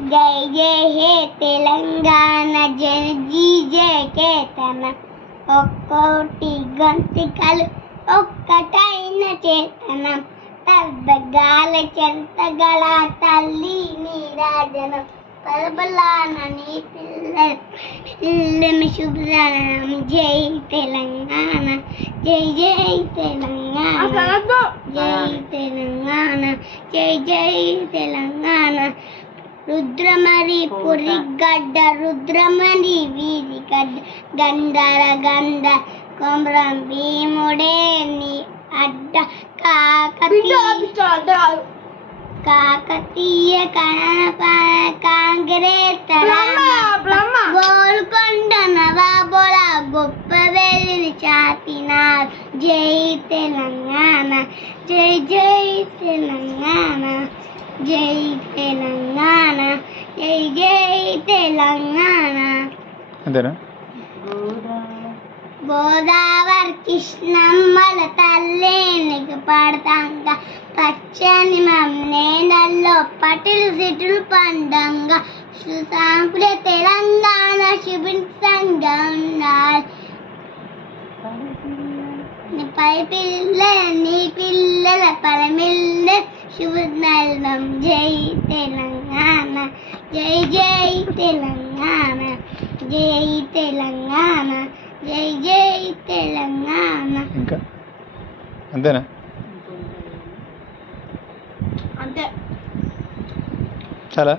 జై జై హే తెలంగాణ జనజీ జయ కేతనం ఒక్కోటి గొంతికలు ఒక్కటైన చేతనం తగ్గగాల చెంతగల తల్లి నీరాజనం పరబలాన నీ పిల్లల శుభ్రం జై తెలంగాణ జై జై తెలంగాణ జై తెలంగాణ జై జై తెలంగాణ రుద్రమణి పురి గడ్డ రుద్రమణి వీధి గడ్డ గంధర గంధ కొమరం భీముడే నీ అడ్డ కాకతీయ కాంగ్రెస్ గోల్కొండ నవాబుల గొప్ప వెల్లి చాతినారు జై తెలంగాణ జై జై తెలంగాణ జై తెలంగాణ జై జై తెలంగాణ అంతేనా గోదావరి కృష్ణమ్మల తల్లేనికి పడతంగా పచ్చని నేలల్లో పటిలు సిటులు పండంగా సుసాంపుల తెలంగాణ శుభించంగా ఉండాలి నీ పిల్లల పరమిల్ల శుభం జై తెలంగాణ జై జై తెలంగాణ జై తెలంగాణ జై జై తెలంగాణ ఇంకా అంతేనా అంతే చాలా